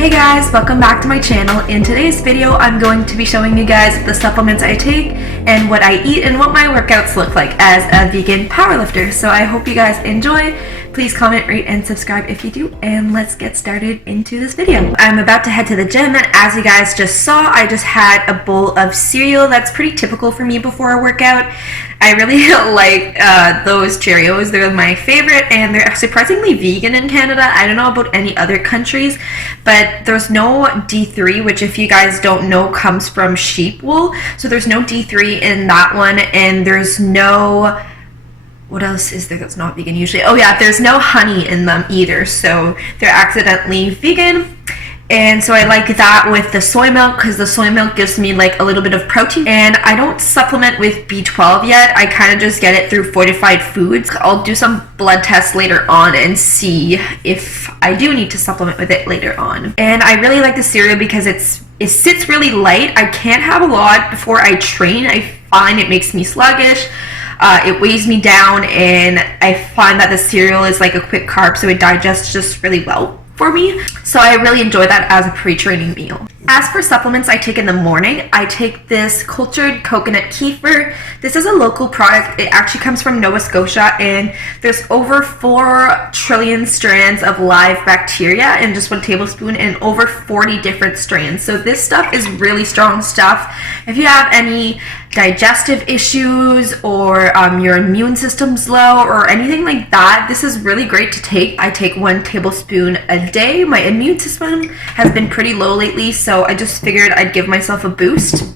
Hey guys, welcome back to my channel. In today's video, I'm going to be showing you guys the supplements I take and what I eat and what my workouts look like as a vegan powerlifter. So I hope you guys enjoy. Please comment, rate, and subscribe if you do, and let's get started into this video. I'm about to head to the gym, and as you guys just saw, I just had a bowl of cereal. That's pretty typical for me before a workout. I really like those Cheerios. They're my favorite, and they're surprisingly vegan in Canada. I don't know about any other countries, but there's no D3, which if you guys don't know comes from sheep wool. So there's no D3 in that one, and there's no... what else is there that's not vegan usually? Oh yeah, there's no honey in them either, so they're accidentally vegan. And so I like that with the soy milk because the soy milk gives me like a little bit of protein. And I don't supplement with B12 yet. I kind of just get it through fortified foods. I'll do some blood tests later on and see if I do need to supplement with it later on. And I really like the cereal because it sits really light. I can't have a lot before I train. I find it makes me sluggish. It weighs me down, and I find that the cereal is like a quick carb, so it digests just really well for me. So I really enjoy that as a pre-training meal. As for supplements I take in the morning, I take this cultured coconut kefir. This is a local product. It actually comes from Nova Scotia, and there's over 4 trillion strands of live bacteria in just 1 tablespoon and over 40 different strains. So this stuff is really strong stuff. If you have any digestive issues or your immune system's low or anything like that, this is really great to take. I take 1 tablespoon a day. My immune system has been pretty low lately, so I just figured I'd give myself a boost.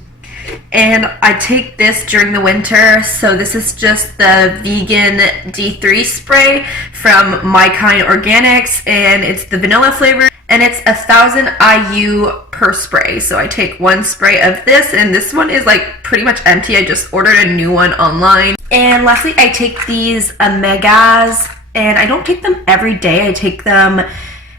And I take this during the winter. So this is just the vegan D3 spray from My Kind Organics, and it's the vanilla flavor, and it's 1,000 IU per spray. So I take 1 spray of this, and this one is like pretty much empty. I just ordered a new one online. And lastly, I take these omegas, and I don't take them every day. I take them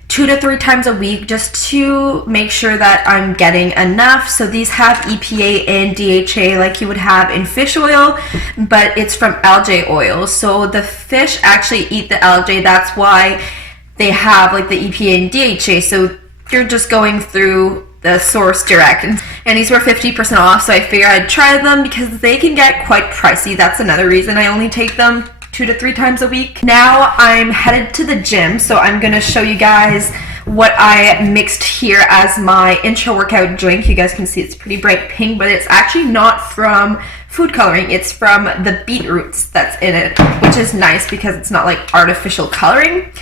2 to 3 times a week just to make sure that I'm getting enough. So these have EPA and DHA like you would have in fish oil, but it's from algae oil. So the fish actually eat the algae. That's why they have like the EPA and DHA. So you're just going through the source direct. And these were 50% off, so I figured I'd try them because they can get quite pricey. That's another reason I only take them 2 to 3 times a week. Now I'm headed to the gym, so I'm gonna show you guys what I mixed here as my intro workout drink. You guys can see it's pretty bright pink, but it's actually not from food coloring. It's from the beetroots that's in it, which is nice because it's not like artificial coloring.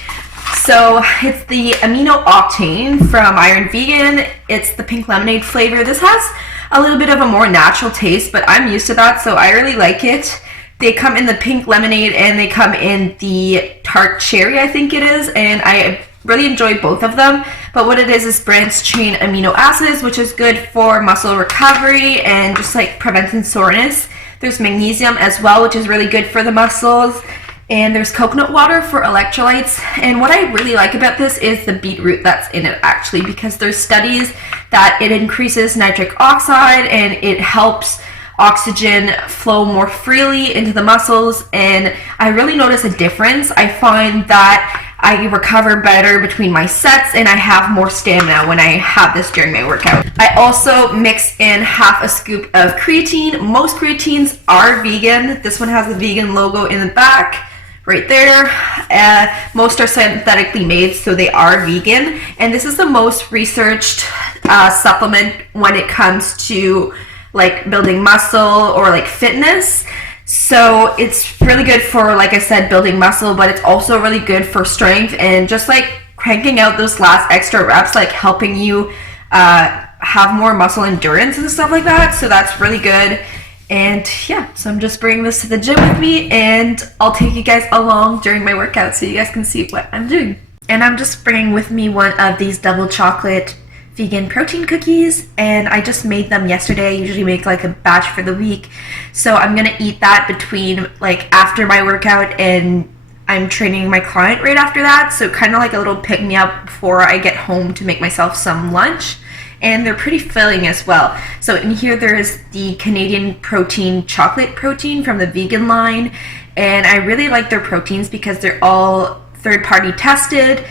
So it's the amino octane from Iron Vegan. It's the pink lemonade flavor. This has a little bit of a more natural taste, but I'm used to that, so I really like it. They come in the pink lemonade and they come in the tart cherry, I think it is, and I really enjoy both of them. But what it is branched chain amino acids, which is good for muscle recovery and just like preventing soreness. There's magnesium as well, which is really good for the muscles. And there's coconut water for electrolytes. And what I really like about this is the beetroot that's in it actually, because there's studies that it increases nitric oxide and it helps oxygen flow more freely into the muscles, and I really notice a difference. I find that I recover better between my sets and I have more stamina when I have this during my workout. I also mix in half a scoop of creatine. Most creatines are vegan. This one has the vegan logo in the back right there. Most are synthetically made, so they are vegan, and this is the most researched supplement when it comes to like building muscle or like fitness. So it's really good for, like I said, building muscle, but it's also really good for strength and just like cranking out those last extra reps, like helping you have more muscle endurance and stuff like that. So that's really good. And yeah, so I'm just bringing this to the gym with me, and I'll take you guys along during my workout so you guys can see what I'm doing. And I'm just bringing with me one of these double chocolate vegan protein cookies, and I just made them yesterday. I usually make like a batch for the week, so I'm gonna eat that between like after my workout, and I'm training my client right after that, so kind of like a little pick me up before I get home to make myself some lunch. And they're pretty filling as well. So in here there is the Canadian protein chocolate protein from the vegan line, and I really like their proteins because they're all third-party tested.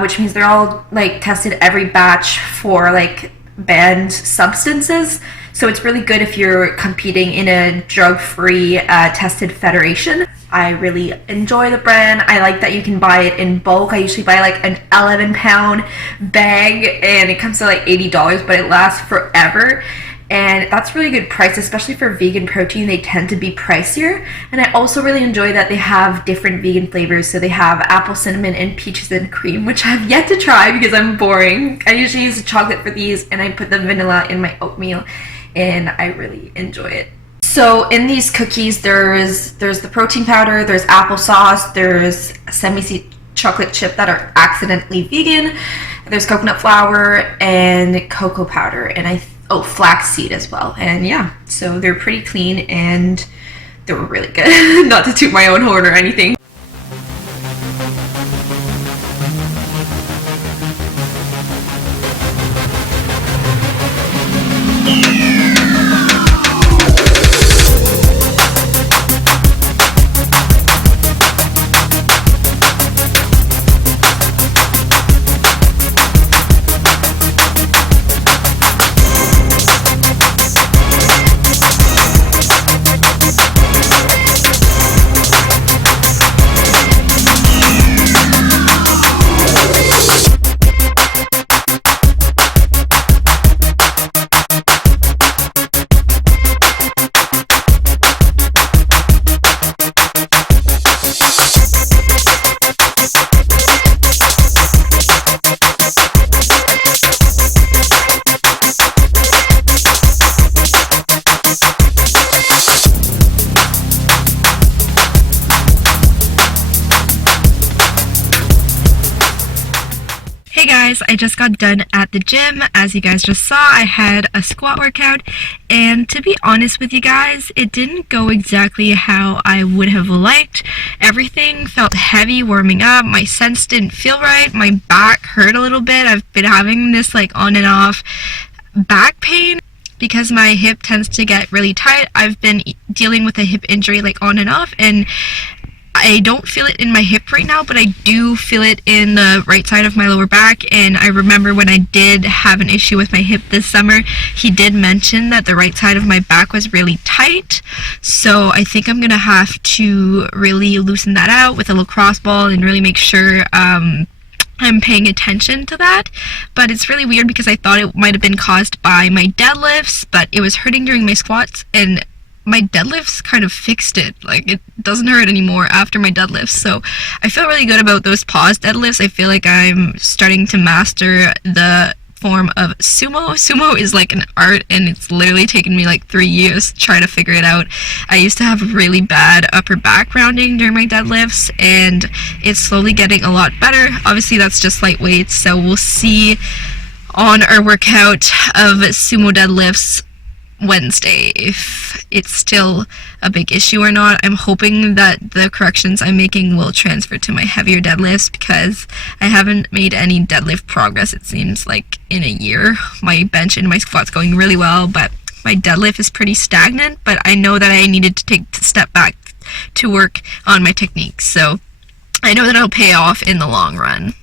which means they're all like tested every batch for like banned substances. So it's really good if you're competing in a drug-free tested federation. I really enjoy the brand. I like that you can buy it in bulk. I usually buy like an 11-pound bag and it comes to like $80, but it lasts forever. And that's really good price, especially for vegan protein. They tend to be pricier. And I also really enjoy that they have different vegan flavors. So they have apple, cinnamon, and peaches and cream, which I've yet to try because I'm boring. I usually use the chocolate for these, and I put the vanilla in my oatmeal, and I really enjoy it. So in these cookies, there's the protein powder, there's applesauce, there's semi-sweet chocolate chip that are accidentally vegan, there's coconut flour and cocoa powder, and flaxseed as well. And yeah, so they're pretty clean and they were really good. Not to toot my own horn or anything. Hey guys, I just got done at the gym. As you guys just saw, I had a squat workout, and to be honest with you guys, it didn't go exactly how I would have liked. Everything felt heavy warming up, my sens didn't feel right, my back hurt a little bit. I've been having this like on and off back pain because my hip tends to get really tight. I've been dealing with a hip injury like on and off, and I don't feel it in my hip right now, but I do feel it in the right side of my lower back. And I remember when I did have an issue with my hip this summer, he did mention that the right side of my back was really tight. So I think I'm gonna have to really loosen that out with a lacrosse ball and really make sure I'm paying attention to that. But it's really weird because I thought it might have been caused by my deadlifts, but it was hurting during my squats, and my deadlifts kind of fixed it. Like, it doesn't hurt anymore after my deadlifts. So I feel really good about those pause deadlifts. I feel like I'm starting to master the form of sumo. Sumo is like an art, and it's literally taken me like 3 years to try to figure it out. I used to have really bad upper back rounding during my deadlifts, and it's slowly getting a lot better. Obviously that's just light weights, so we'll see on our workout of sumo deadlifts Wednesday if it's still a big issue or not. I'm hoping that the corrections I'm making will transfer to my heavier deadlifts, because I haven't made any deadlift progress, it seems like, in a year. My bench and my squat's going really well, but my deadlift is pretty stagnant. But I know that I needed to take a step back to work on my techniques, so I know that it'll pay off in the long run.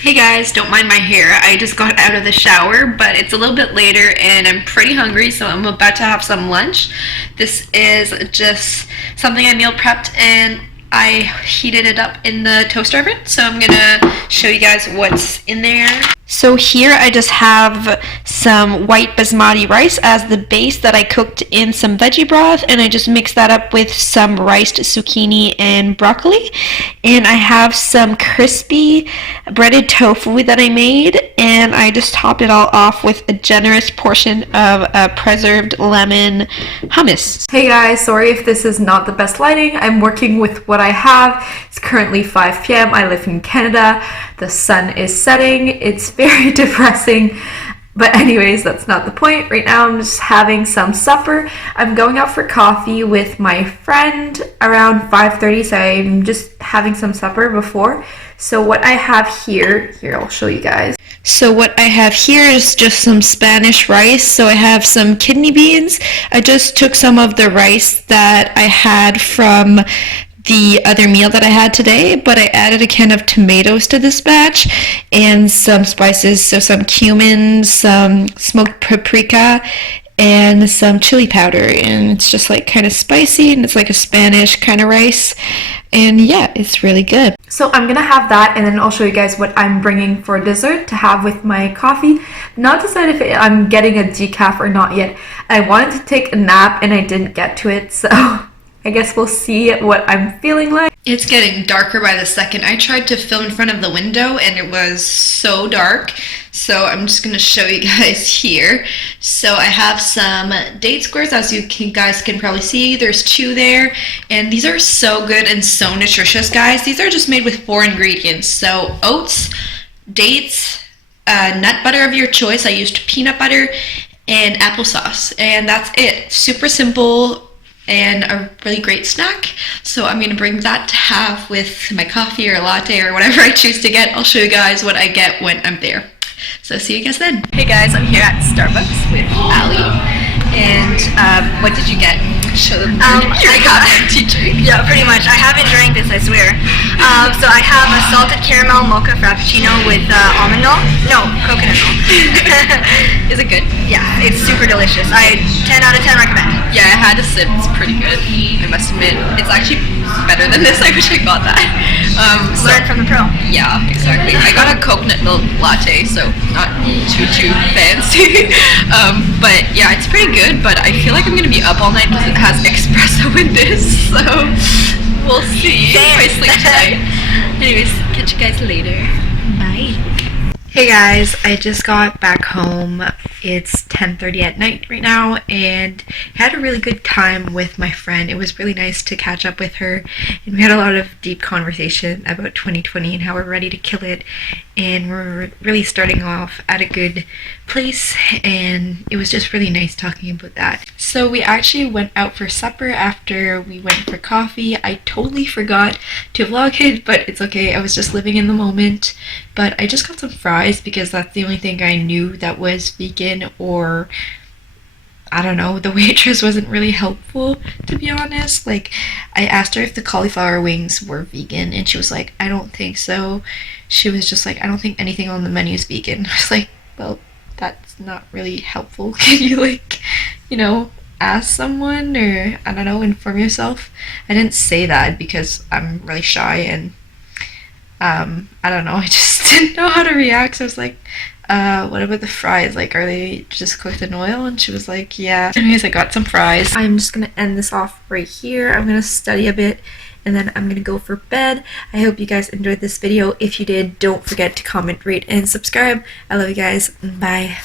Hey guys, don't mind my hair. I just got out of the shower, but it's a little bit later and I'm pretty hungry, so I'm about to have some lunch. This is just something I meal prepped and I heated it up in the toaster oven, so I'm gonna show you guys what's in there. So here I just have some white basmati rice as the base that I cooked in some veggie broth, and I just mixed that up with some riced zucchini and broccoli. And I have some crispy breaded tofu that I made, and I just topped it all off with a generous portion of preserved lemon hummus. Hey guys, sorry if this is not the best lighting. I'm working with what I have. It's currently 5 p.m. I live in Canada. The sun is setting. It's very depressing. But anyways, that's not the point. Right now I'm just having some supper. I'm going out for coffee with my friend around 5:30, so I'm just having some supper before. So what I have here, I'll show you guys. So what I have here is just some Spanish rice. So I have some kidney beans. I just took some of the rice that I had from the other meal that I had today, but I added a can of tomatoes to this batch and some spices, so some cumin, some smoked paprika, and some chili powder, and it's just like kind of spicy, and it's like a Spanish kind of rice, and yeah, it's really good. So I'm gonna have that, and then I'll show you guys what I'm bringing for dessert to have with my coffee. Not decided if I'm getting a decaf or not yet. I wanted to take a nap and I didn't get to it, so I guess we'll see what I'm feeling like. It's getting darker by the second. I tried to film in front of the window and it was so dark. So I'm just going to show you guys here. So I have some date squares, as you guys can probably see. There's 2 there. And these are so good and so nutritious, guys. These are just made with 4 ingredients. So oats, dates, nut butter of your choice. I used peanut butter and applesauce. And that's it. Super simple and a really great snack. So I'm gonna bring that to have with my coffee or latte or whatever I choose to get. I'll show you guys what I get when I'm there. So see you guys then. Hey guys, I'm here at Starbucks with Ali. And what did you get? Show them your coffee drink. Yeah, pretty much. I haven't drank this, I swear. So I have a salted caramel mocha frappuccino with almond milk. No, coconut milk. Is it good? Yeah, it's super delicious. 10 out of 10 recommend. Yeah, I had a sip. It's pretty good. I must admit. It's actually better than this. I wish I got that. Learn from the pro. Yeah, exactly. I got a coconut milk latte, so not too fancy. But yeah, it's pretty good, but I feel like I'm gonna be up all night because it has espresso in this, so we'll see if I sleep tonight. Anyways, catch you guys later. Bye. Hey guys, I just got back home. It's 10:30 at night right now, and I had a really good time with my friend. It was really nice to catch up with her, and we had a lot of deep conversation about 2020 and how we're ready to kill it, and we're really starting off at a good place, and it was just really nice talking about that. So we actually went out for supper after we went for coffee. I totally forgot to vlog it, but it's okay. I was just living in the moment. But I just got some fries because that's the only thing I knew that was vegan, or I don't know, the waitress wasn't really helpful, to be honest. Like, I asked her if the cauliflower wings were vegan, and she was like, I don't think so. She was just like, I don't think anything on the menu is vegan. I was like, well, that's not really helpful. Can you, like, you know, ask someone, or I don't know, inform yourself? I didn't say that because I'm really shy, and I don't know, I just didn't know how to react. So I was like, what about the fries? Like, are they just cooked in oil? And she was like, yeah. Anyways, I got some fries. I'm just gonna end this off right here. I'm gonna study a bit, and then I'm gonna go for bed. I hope you guys enjoyed this video. If you did, don't forget to comment, rate, and subscribe. I love you guys. Bye.